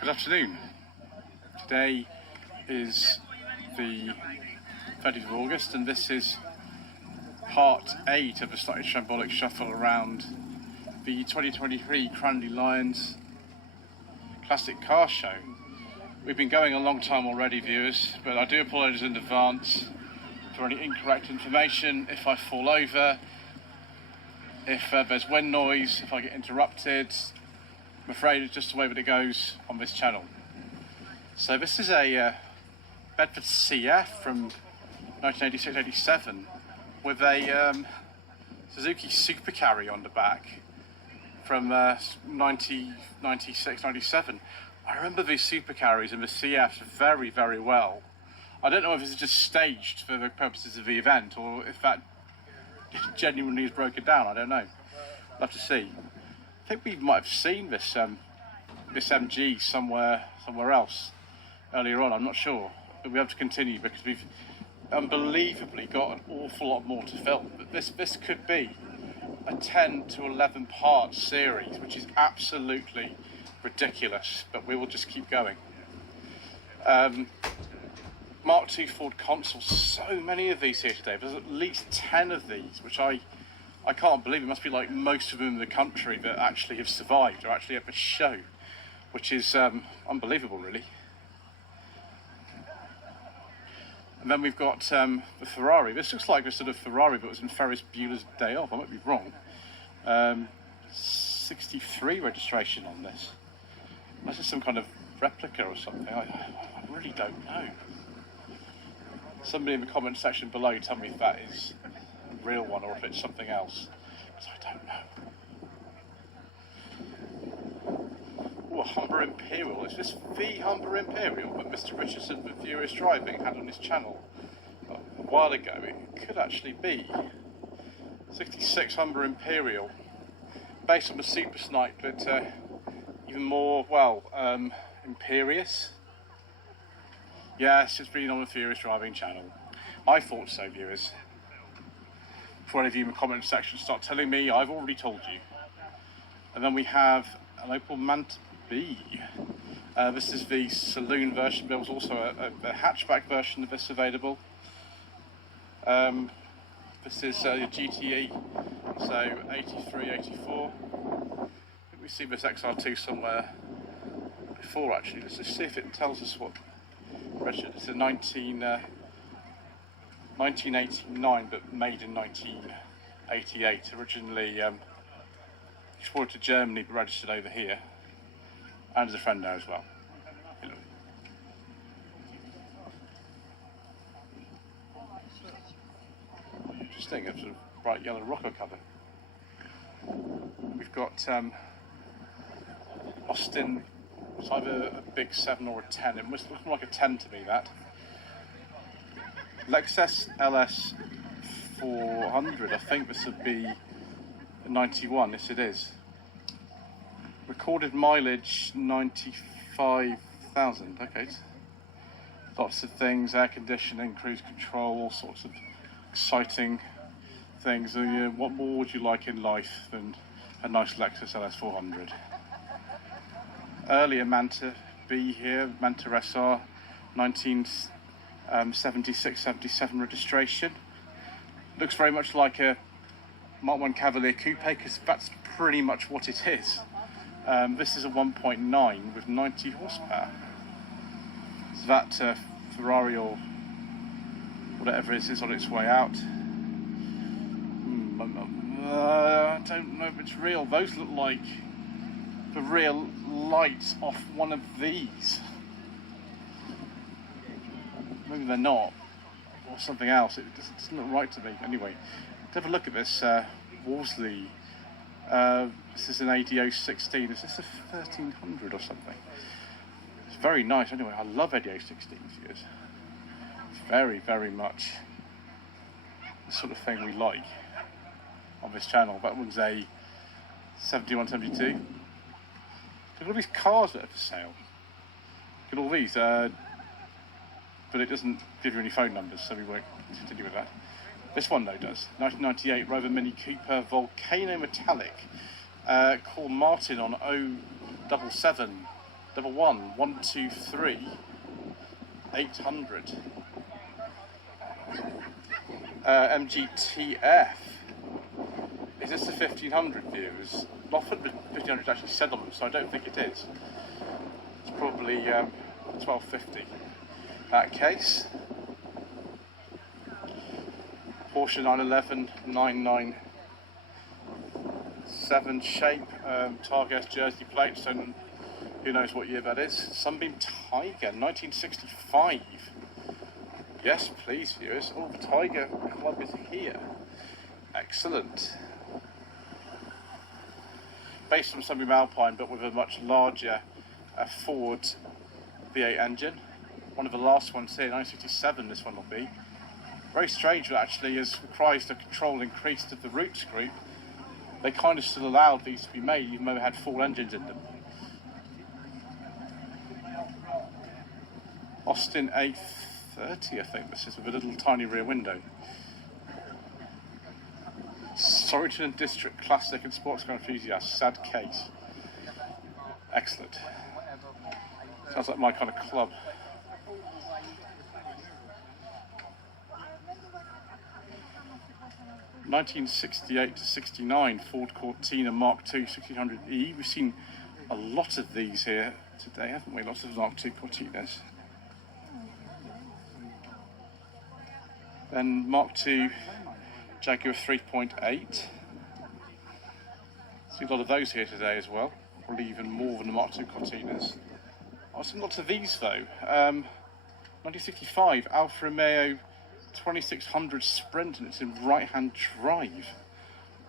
Good afternoon. Today is the 30th of August and this is part 8 of a slightly shambolic shuffle around the 2023 Cranleigh Lions Classic Car Show. We've been going a long time already, viewers, but I do apologise in advance for any incorrect information, if I fall over, if there's wind noise, if I get interrupted. I'm afraid it's just the way that it goes on this channel. So this is a Bedford CF from 1986-87 with a Suzuki Super Carry on the back from 96-97. I remember these Super Carries and the CFs very, very well. I don't know if this is just staged for the purposes of the event or if that genuinely is broken down. I don't know. We'll have to see. I think we might have seen this this MG somewhere else earlier on. I'm not sure, but we have to continue because we've unbelievably got an awful lot more to film. But this could be a 10 to 11 part series, which is absolutely ridiculous. But we will just keep going. Mark II Ford consoles. So many of these here today. There's at least 10 of these, which I can't believe. It must be like most of them in the country that actually have survived or actually at the show, which is unbelievable, really. And then we've got the Ferrari. This looks like a sort of Ferrari that was in Ferris Bueller's Day Off. I might be wrong. 63 registration on this. This is some kind of replica or something. I really don't know. Somebody in the comment section below tell me if that is a real one or if it's something else, because I don't know. Oh, a Humber Imperial. Is this the Humber Imperial that Mr. Richardson from Furious Driving had on his channel a while ago? It could actually be 66 Humber Imperial, based on the Super Snipe, but even more, well, imperious. Yes, it's been on the Furious Driving channel. I thought so, viewers. Before any of you in the comment section start telling me, I've already told you. And then we have an Opel Manta B. This is the saloon version. There was also a hatchback version of this available. This is a GTE, so 83, 84. I think we've seen this XR2 somewhere before, actually. Let's just see if it tells us what. It's a 1989, but made in 1988. Originally exported to Germany, but registered over here. And there's a friend there as well. Hello. Interesting, a sort of bright yellow rocker cover. We've got Austin. It's either a big 7 or a 10. It must look like a 10 to me, that. Lexus LS 400. I think this would be a 91. Yes, it is. Recorded mileage 95,000. Okay. Lots of things: air conditioning, cruise control, all sorts of exciting things. What more would you like in life than a nice Lexus LS 400? Earlier Manta B here, Manta SR, 1976-77 registration. Looks very much like a Mark I Cavalier Coupe, because that's pretty much what it is. This is a 1.9 with 90 horsepower. So that Ferrari or whatever it is on its way out. I don't know if it's real. Those look like the real lights off one of these. Maybe they're not, or something else. It doesn't look right to me. Anyway, let's have a look at this Wolseley. This is an ADO 16. Is this a 1300 or something? It's very nice. Anyway, I love ADO 16s. It's very, very much the sort of thing we like on this channel. That one's a 71, 72. Look at all these cars that are for sale. Look at all these, but it doesn't give you any phone numbers, so we won't continue with that. This one though does. 1998 Rover Mini Cooper Volcano Metallic. Call Martin on 077 Level 1, 123, 800. MGTF. Is this the 1500 viewers? Not for the 1500 actually said on them, so I don't think it is. It's probably 1250. That case. Porsche 911 997 shape, Target Jersey plate, so who knows what year that is. Sunbeam Tiger 1965. Yes, please, viewers. Oh, the Tiger Club is here. Excellent. Based on Sunbeam Alpine, but with a much larger Ford V8 engine. One of the last ones here, 1967. This one will be. Very strange, actually, as the Chrysler control increased of the Roots group, they kind of still allowed these to be made, even though they had full engines in them. Austin A30, I think this is, with a little tiny rear window. Sorrington District Classic and Sports Car Enthusiast, sad case. Excellent. Sounds like my kind of club. (1968 to 69) Ford Cortina Mark II 1600E. We've seen a lot of these here today, haven't we? Lots of Mark II Cortinas. Then Mark II Jaguar 3.8. See a lot of those here today as well. Probably even more than the Mark II Cortinas. I've seen lots of these though. 1965 Alfa Romeo 2600 Sprint, and it's in right-hand drive.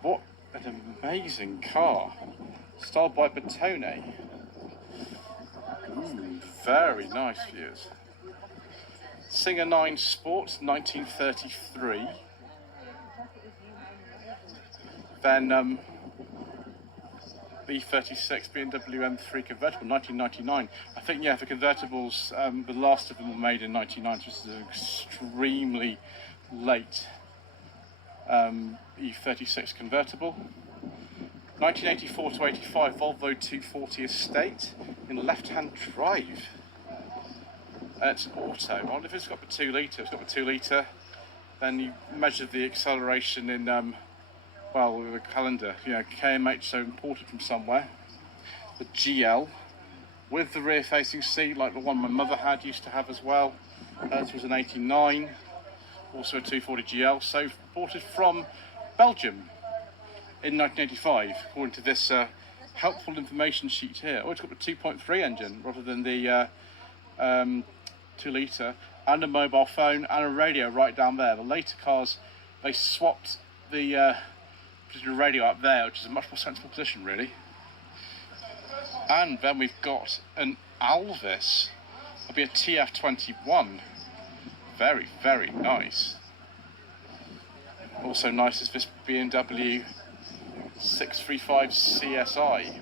What an amazing car. Styled by Bertone. Ooh, very nice views. Singer 9 Sports 1933. Then B36 BMW M3 convertible 1999. I think, yeah, the convertibles, the last of them were made in 1990, which is an extremely late E36 convertible. 1984 to 85 Volvo 240 Estate in left-hand drive. It's an auto. I wonder if it's got the 2 litre. It's got the 2 litre. Then you measure the acceleration in well, with a calendar, you know, KMH, so imported from somewhere. The GL with the rear facing seat, like the one my mother had, used to have as well. This was an 89, also a 240 GL, so imported from Belgium in 1985, according to this helpful information sheet here. Oh, it's got the 2.3 engine rather than the 2 litre, and a mobile phone and a radio right down there. The later cars, they swapped the radio up there, which is a much more sensible position, really. And then we've got an Alvis. It'll be a TF21. Very, very nice. Also nice is this BMW 635 CSI.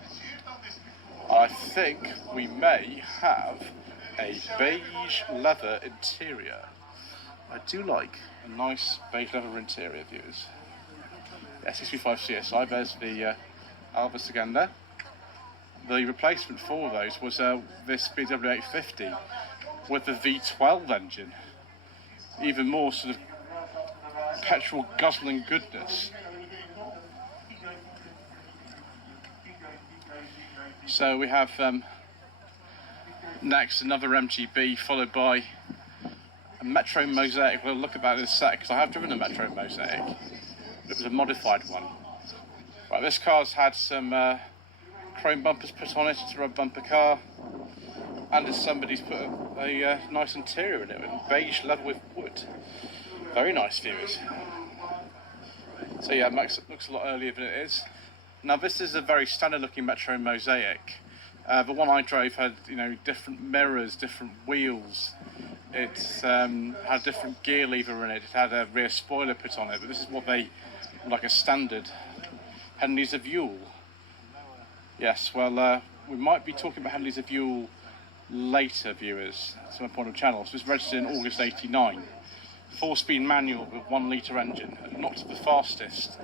I think we may have a beige leather interior. I do like a nice beige leather interior, viewers. Yeah, 635 CSI, there's the Alvis again there. The replacement for those was this BMW 850 with the V12 engine. Even more sort of petrol guzzling goodness. So we have next another MGB followed by a Metro Mosaic. We'll look at that in a sec because I have driven a Metro Mosaic. It was a modified one. Right, this car's had some chrome bumpers put on it. It's a rub bumper car, and somebody's put a nice interior in it with beige leather with wood. Very nice, viewers. So yeah, it looks a lot earlier than it is. Now this is a very standard looking Metro Mosaic. The one I drove had, you know, different mirrors, different wheels. It had a different gear lever in it. It had a rear spoiler put on it, but this is what they, like a standard. Henley's of Yule. Yes, well, we might be talking about Henley's of Yule later, viewers. That's my point of channel. So it was registered in August '89. 4-speed manual with 1 litre engine. Not the fastest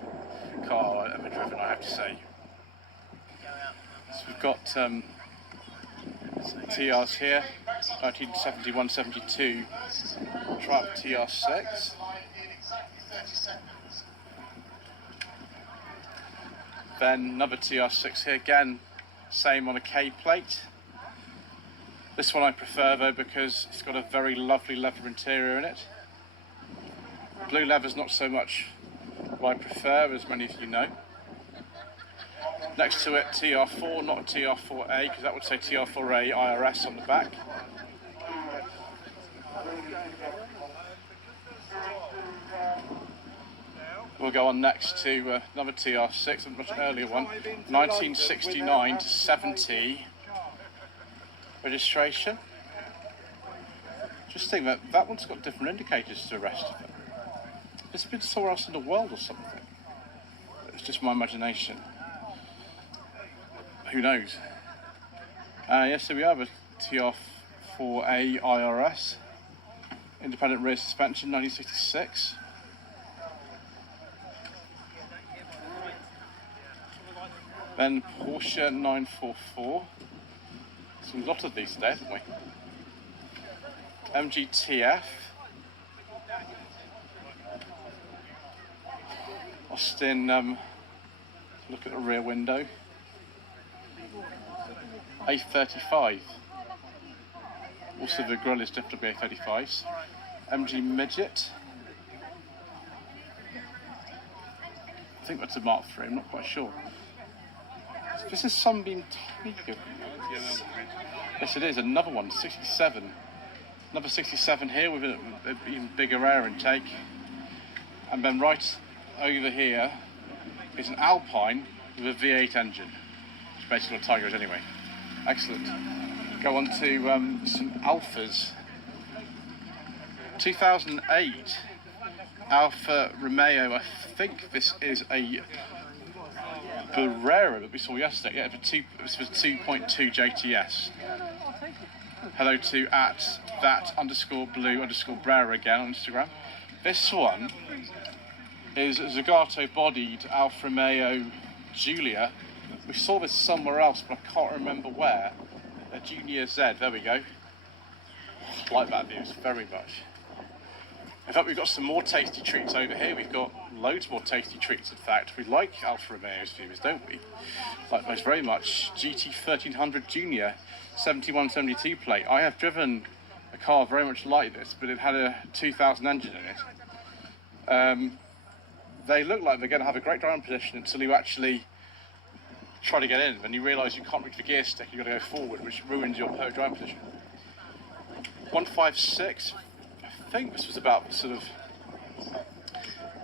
car I've ever driven, I have to say. So we've got TRs here, 1971-72 truck TR6. Then another TR6 here, again, same on a K plate. This one I prefer though because it's got a very lovely leather interior in it. Blue leather's not so much what I prefer, as many of you know. Next to it, TR4, not a TR4A, because that would say TR4A IRS on the back. We'll go on next to another TR6, a much earlier one, 1969 to 70 registration. Just think that one's got different indicators to the rest of them. It's been somewhere else in the world or something. It's just my imagination. Who knows? Yes, so we have a TR4A IRS, independent rear suspension, 1966. Then Porsche 944. So a lot of these there, haven't we? MGTF. Austin, look at the rear window. A35. Also the grille is definitely A35s. MG Midget. I think that's a Mark III, I'm not quite sure. This is Sunbeam Tiger. Yes, it is. Another one, 67. Another 67 here with an even bigger air intake. And then right over here is an Alpine with a V8 engine. Which basically what a Tiger is anyway. Excellent. Go on to some Alphas. 2008 Alfa Romeo. I think this is a Barrera that we saw yesterday. Yeah, this was 2.2 JTS. Hello to @that_blue_Brera again on Instagram. This one is a Zagato bodied Alfa Romeo Giulia. We saw this somewhere else, but I can't remember where. A Junior Z, there we go. I like that view very much. In fact, we've got some more tasty treats over here. We've got loads more tasty treats, in fact. We like Alfa Romeo's views, don't we? Like those very much. GT 1300 Junior, 71-72 plate. I have driven a car very much like this, but it had a 2000 engine in it. They look like they're going to have a great driving position until you actually try to get in, and you realise you can't reach the gear stick, you've got to go forward, which ruins your perfect driving position. 156. I think this was about sort of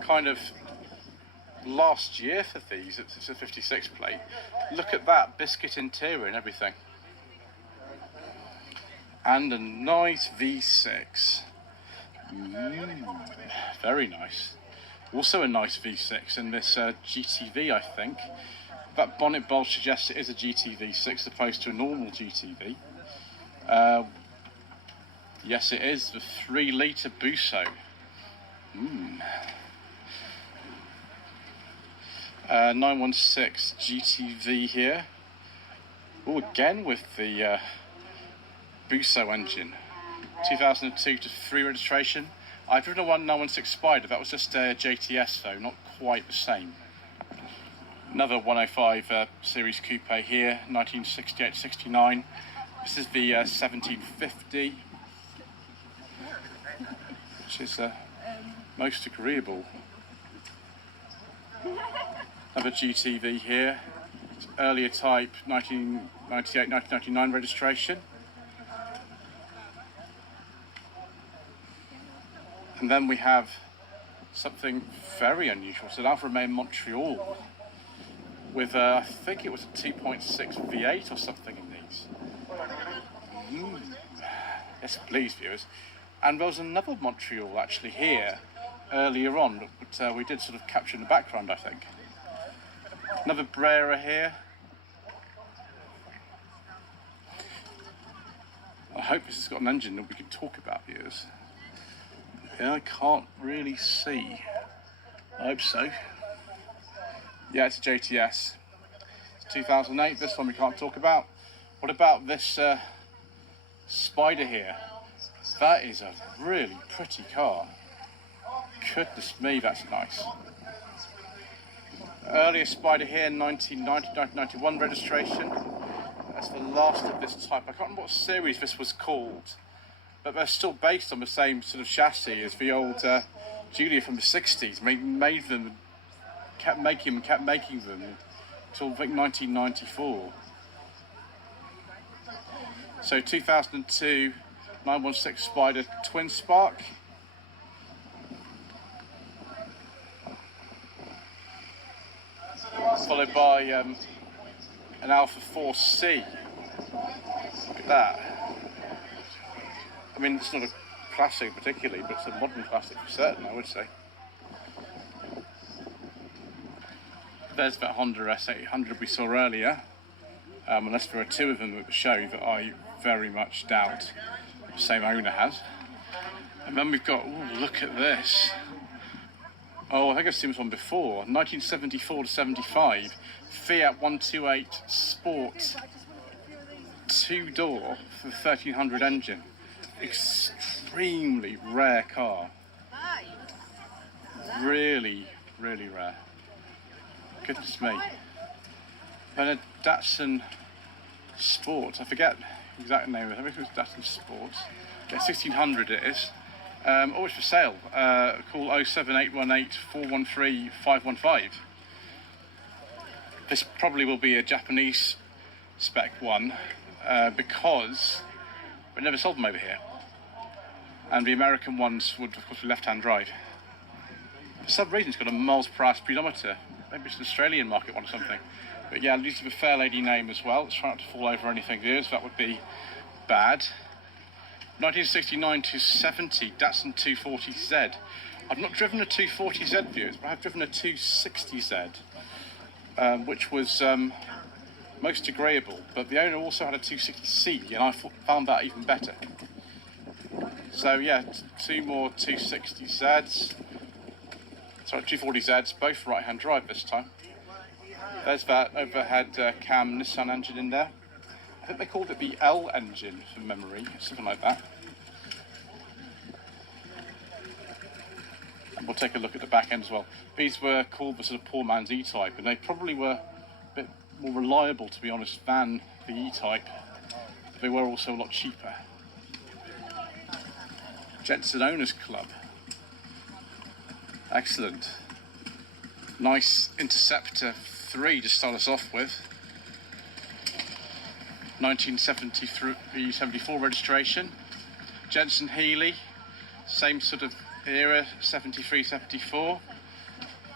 kind of last year for these. It's a 56 plate. Look at that biscuit interior and everything, and a nice V6. Very nice. Also a nice V6 in this GTV, I think. That bonnet bulge suggests it is a GTV6 as opposed to a normal GTV. Yes, it is the 3-litre Busso. 916 GTV here. Oh, again with the Busso engine. 2002 to 3 registration. I've driven a 916 Spider. That was just a JTS though, not quite the same. Another 105 series coupe here, 1968-69. This is the 1750, which is most agreeable. Another GTV here, it's earlier type, 1998-1999 registration. And then we have something very unusual. It's an Alfa Romeo Montreal with, I think it was a 2.6 V8 or something in these. Yes, please, viewers. And there was another Montreal actually here earlier on, but we did sort of capture in the background, I think. Another Brera here. I hope this has got an engine that we can talk about, viewers. Yeah, I can't really see. I hope so. Yeah, it's a JTS. It's 2008. This one we can't talk about. What about this Spider here. That is a really pretty car. Goodness me, that's nice. Earlier Spider here, 1991 registration. That's the last of this type. I can't remember what series this was called, but they're still based on the same sort of chassis as the old Julia from the 60s. Made them, kept making them until I think 1994. So 2002 916 Spider Twin Spark. Followed by an Alpha 4C. Look at that. I mean, it's not a classic particularly, but it's a modern classic for certain, I would say. There's that Honda S800 we saw earlier. Unless there are two of them at the show that I very much doubt the same owner has. And then we've got, ooh, look at this. Oh, I think I've seen this one before. 1974 to 75, Fiat 128 Sport, 2-door for the 1300 engine. Extremely rare car. Really, really rare. Goodness me. Then a Datsun Sport. I forget the exact name of it. I think it was Datsun Sport. Yeah, 1600 it is. Oh, it's for sale. Call 07818 413 515. This probably will be a Japanese spec one because we never sold them over here. And the American ones would, of course, be left-hand drive. For some reason, it's got a miles per hour speedometer. Maybe it's an Australian market one or something. But yeah, use of a fair lady name as well. Let's try not to fall over anything here, so that would be bad. 1969 to 70, Datsun 240Z. I've not driven a 240Z, viewers, but I have driven a 260Z, which was most agreeable. But the owner also had a 260C, and I found that even better. So yeah, two more 260Zs. Sorry, 240Zs, both right-hand drive this time. There's that overhead cam Nissan engine in there. I think they called it the L engine from memory, something like that. And we'll take a look at the back end as well. These were called the sort of poor man's E-Type, and they probably were a bit more reliable, to be honest, than the E-Type. They were also a lot cheaper. Jensen Owners Club. Excellent. Nice Interceptor 3 to start us off with. 1973-74 registration. Jensen Healy, same sort of era, 73-74.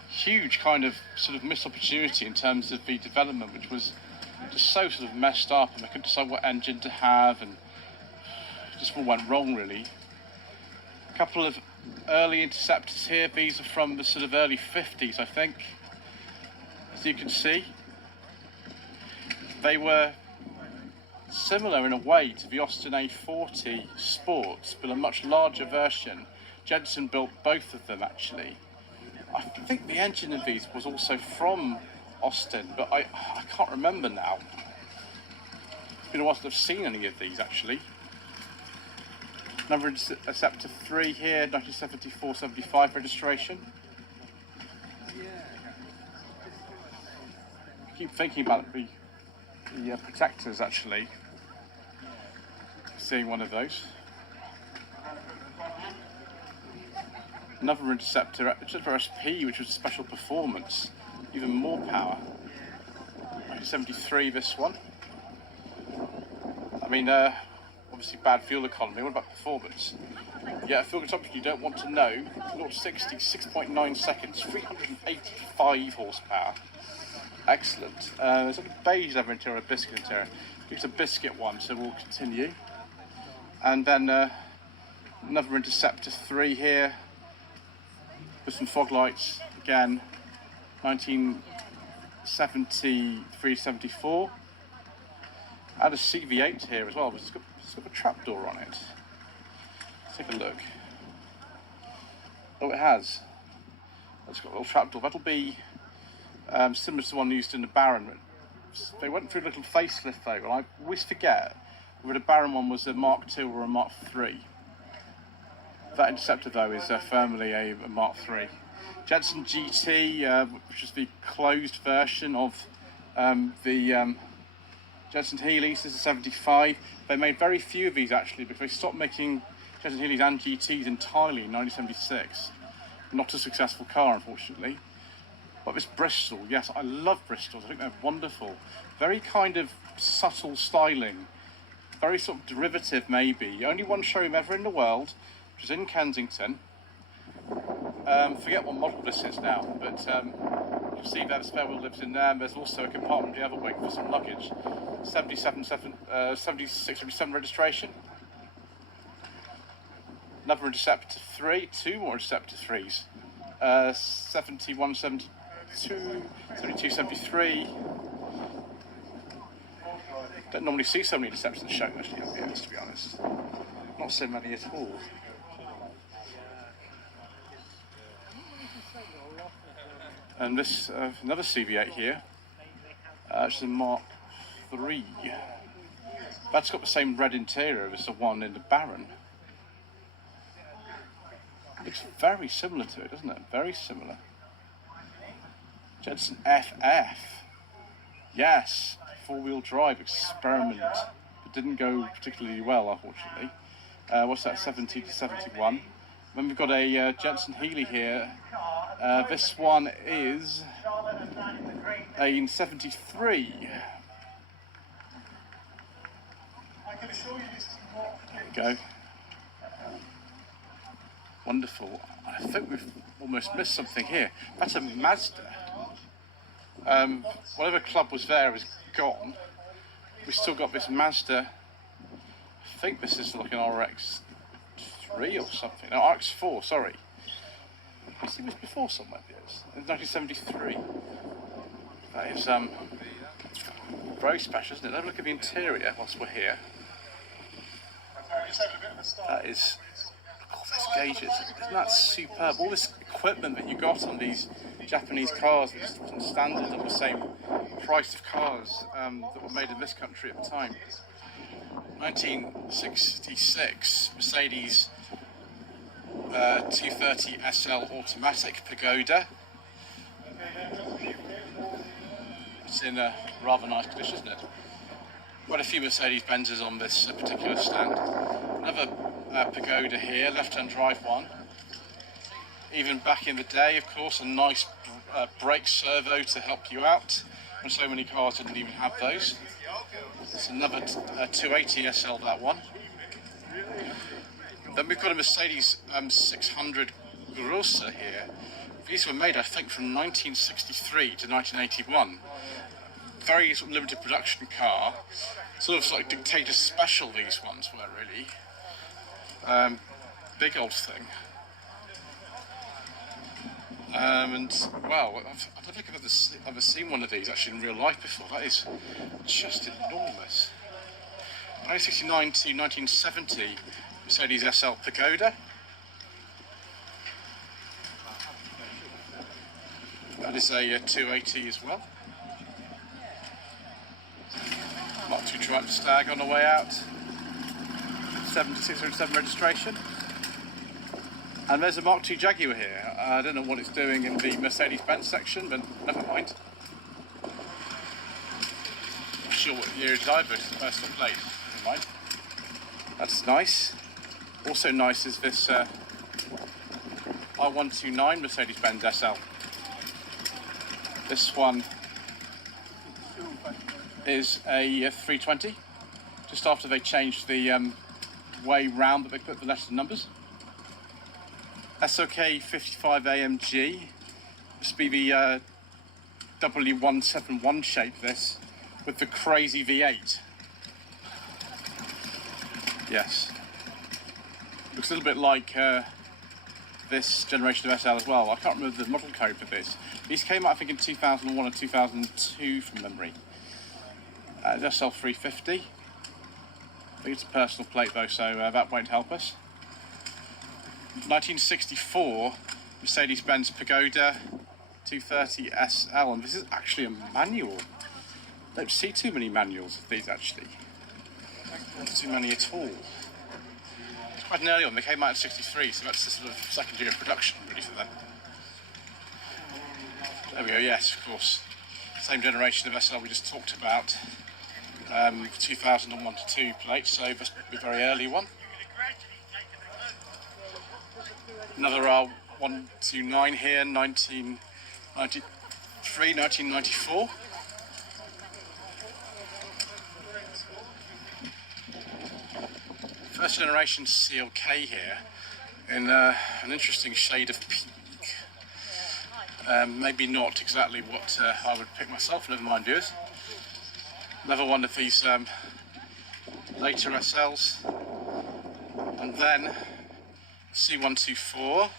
Huge kind of sort of missed opportunity in terms of the development, which was just so sort of messed up, and they couldn't decide what engine to have, and just all went wrong really. A couple of early Interceptors here. These are from the sort of early 50s, I think. As you can see, they were similar in a way to the Austin A40 Sports, but a much larger version. Jensen built both of them actually. I think the engine of these was also from Austin, but I can't remember now. It's been a while since I've seen any of these actually. Another Interceptor 3 here, 1974-75 registration. I keep thinking about the protectors actually. Seeing one of those. Another Interceptor, Interceptor SP, which was special performance, even more power. 1973 this one. I mean, obviously bad fuel economy. What about performance? Yeah, fuel consumption you don't want to know. 0 to 60, 6.9 seconds, 385 horsepower. Excellent. There's like a beige leather interior, a biscuit interior. It's a biscuit one, so we'll continue. And then another Interceptor 3 here with some fog lights. Again, 1973-74. And a CV8 here as well, but it's got a trapdoor on it. Let's take a look. Oh, it has. It's got a little trapdoor. That'll be similar to the one used in the Baron. They went through a little facelift though, and I always forget whether the Baron one was a Mark II or a Mark III. That Interceptor though is firmly a Mark III. Jensen GT, which is the closed version of the Jensen Healey's. This is 75. They made very few of these actually because they stopped making Jensen Healey's and GTs entirely in 1976. Not a successful car, unfortunately. But this Bristol, yes, I love Bristols. I think they're wonderful. Very kind of subtle styling. Very sort of derivative, maybe. Only one showroom ever in the world, which is in Kensington. Forget what model this is now, but you'll see that the spare wheel lives in there. And there's also a compartment in the other wing for some luggage. 76, 77 registration. Another Interceptor 3, two more Interceptor 3s. 71, 72, 72, 73. Don't normally see so many Interceptors in the show, actually, to be honest. Not so many at all. And this, another CV8 here, which is a Mark III. That's got the same red interior as the one in the Baron. Looks very similar to it, doesn't it? Very similar. Jensen FF. Yes, four-wheel drive experiment. It didn't go particularly well, unfortunately. What's that, 70 to 71. Then we've got a Jensen Healey here. This one is a 73. There we go. Wonderful. I think we've almost missed something here. That's a Mazda. Whatever club was there is gone. We've still got this Mazda. I think this is like an RX-3 or something. No, RX-4, sorry. I've seen this before somewhere, yes. In 1973. That is very special, isn't it? Have a look at the interior whilst we're here. That is... These gauges, isn't that superb? All this equipment that you got on these Japanese cars that wasn't standard at the same price of cars that were made in this country at the time. 1966, Mercedes 230 SL automatic Pagoda. It's in a rather nice condition, isn't it? Quite a few Mercedes Benzes on this particular stand. Another Pagoda here, left-hand drive one. Even back in the day, of course, a nice brake servo to help you out, and so many cars didn't even have those. It's another 280 SL, that one. Then we've got a Mercedes 600 Grossa here. These were made, I think, from 1963 to 1981. Very sort of limited production car. Sort of like Dictator Special, these ones were really. Big old thing. And, well, I don't think I've ever seen one of these actually in real life before. That is just enormous. 1969 to 1970, Mercedes SL Pagoda. That is a 280 as well. Mark II Triumph Stag on the way out. 7607 registration. And there's a Mark II Jaguar here. I don't know what it's doing in the Mercedes-Benz section, but never mind. Not sure what year it is either, it's the personal plate. Never mind. That's nice. Also nice is this R129 Mercedes-Benz SL. This one is a 320, just after they changed the way round that they put the letters and numbers. SOK 55 AMG, this would be the W171 shape, this, with the crazy V8. Yes. Looks a little bit like this generation of SL as well. I can't remember the model code for this. These came out, I think, in 2001 or 2002 from memory. SL 350. I think it's a personal plate though, so that won't help us. 1964 Mercedes-Benz Pagoda 230 SL, and this is actually a manual. I don't see too many manuals of these actually. Not too many at all. It's quite an early one. They came out in '63, so that's the sort of second year of production really for them. There we go. Yes, of course. Same generation of SL we just talked about. 2001 to 2 plates, so this would be a very early one. Another R129 here, 1993, 1994. First generation CLK here in an interesting shade of pink. Maybe not exactly what I would pick myself, never mind viewers. Another one of these later SLs. And then C124.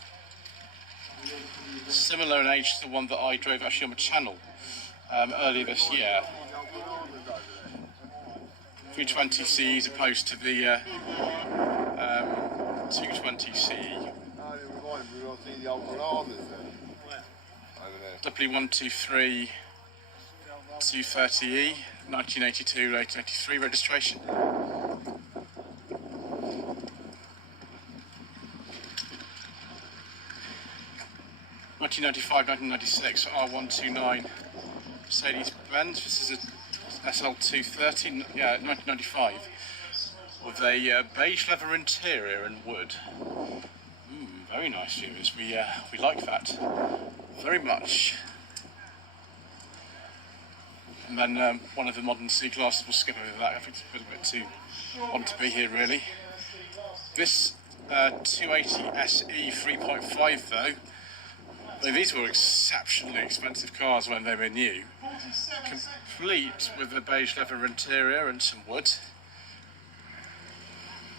Similar in age to the one that I drove actually on the channel earlier this year. 320C as opposed to the 220C. W123 230E, 1982, 1983 registration. (1995-1996) R129 Mercedes-Benz. This is a SL230, yeah, 1995, with a beige leather interior and wood. Very nice, viewers. We like that very much. And then one of the modern C-classes, we'll skip over that. I think it's a bit too on to be here, really. This 280 SE 3.5 though. I mean, these were exceptionally expensive cars when they were new. Complete with a beige leather interior and some wood.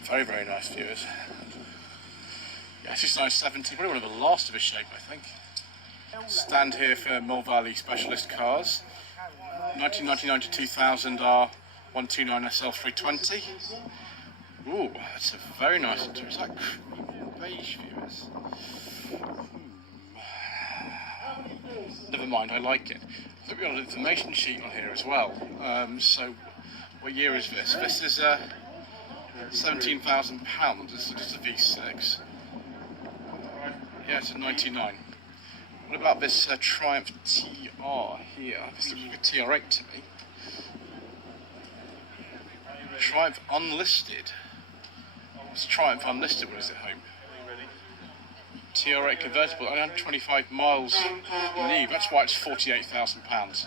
Very, very nice, viewers. Yeah, 6970, probably one of the last of its shape, I think. Stand here for Mill Valley Specialist cars. 1999 to 2000 R129 SL 320. Ooh, that's a very nice interior. Is that beige, viewers? Never mind, I like it. Look, we've got an information sheet on here as well. So, what year is this? This is £17,000. This is just a V6. Yeah, it's a 99. What about this Triumph TR here? This looks like a TR8 to me. Triumph Unlisted. It's Triumph Unlisted, what is it, home? TR8 convertible, only 125 miles new. That's why it's £48,000.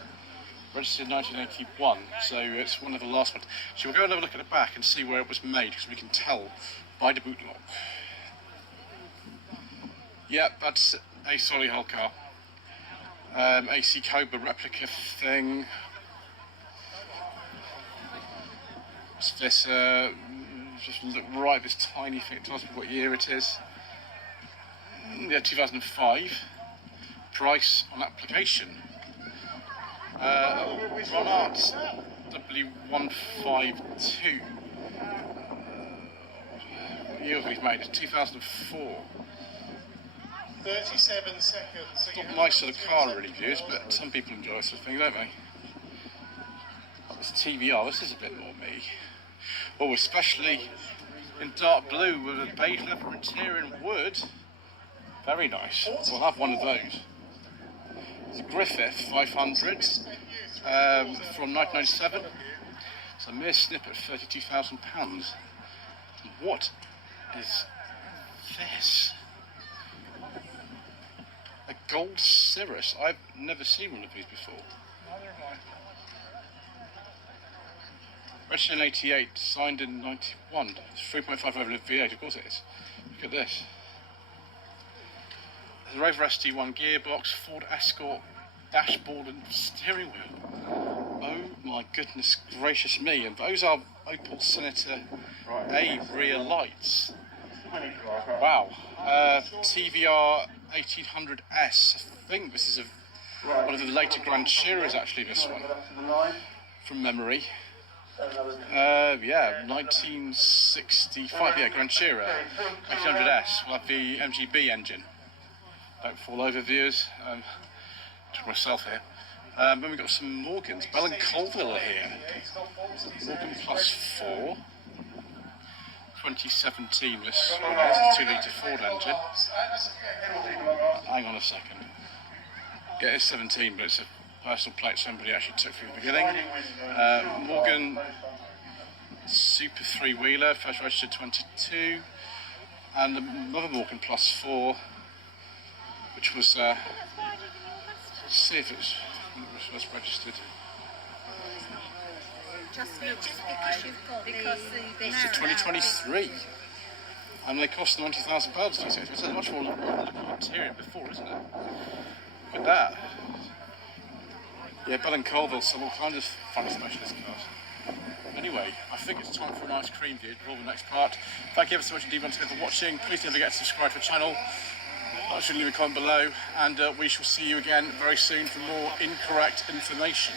Registered in 1981, so it's one of the last ones. So we'll go and have a look at the back and see where it was made, because we can tell by the boot lock. Yep, that's a Solihull car. AC Cobra replica thing. What's this? Just look right, this tiny thing. It tells me what year it is. Yeah, 2005. Price on application. Ron Arts W152. What year have we made? It's 2004. 37 seconds. It's not nice sort of car really, viewers, but some people enjoy this sort of thing, don't they? Oh, this TVR, this is a bit more me. Oh, especially in dark blue with a beige leather interior and wood. Very nice. We'll have one of those. It's a Griffith 500 from 1997. It's a mere snip at £32,000. What is this? A gold Cirrus. I've never seen one of these before. Registered in 88, signed in 91. It's 3.5 over V8, of course it is. Look at this. There's a Rover ST1 gearbox, Ford Escort dashboard and steering wheel. Oh my goodness gracious me. And those are Opel Senator A rear lights. Wow. TVR 1800S. I think this is one of the later Grand Cherokes, actually, this one. From memory. Yeah, 1965, yeah, Grand Cherokee 1800S. We'll have the MGB engine. Don't fall over, viewers. To myself here. Then we've got some Morgans. Bell and Colville are here. Morgan +4. 2017. This is a 2-litre Ford engine. Hang on a second. Yeah, it's 17, but it's a personal plate somebody actually took from the beginning. Morgan Super 3-wheeler, first registered 22, and another Morgan Plus 4, which was, let's see if it was first registered. Just because you've got It's a 2023, and they cost £90,000. So it's a much more looking interior before, isn't it? Look at that. Yeah, Bell and Colville sell all kinds of funny specialist cars. Anyway, I think it's time for an ice cream view before the next part. Thank you ever so much indeed once again for watching. Please don't forget to subscribe to the channel. Leave a comment below, and we shall see you again very soon for more incorrect information.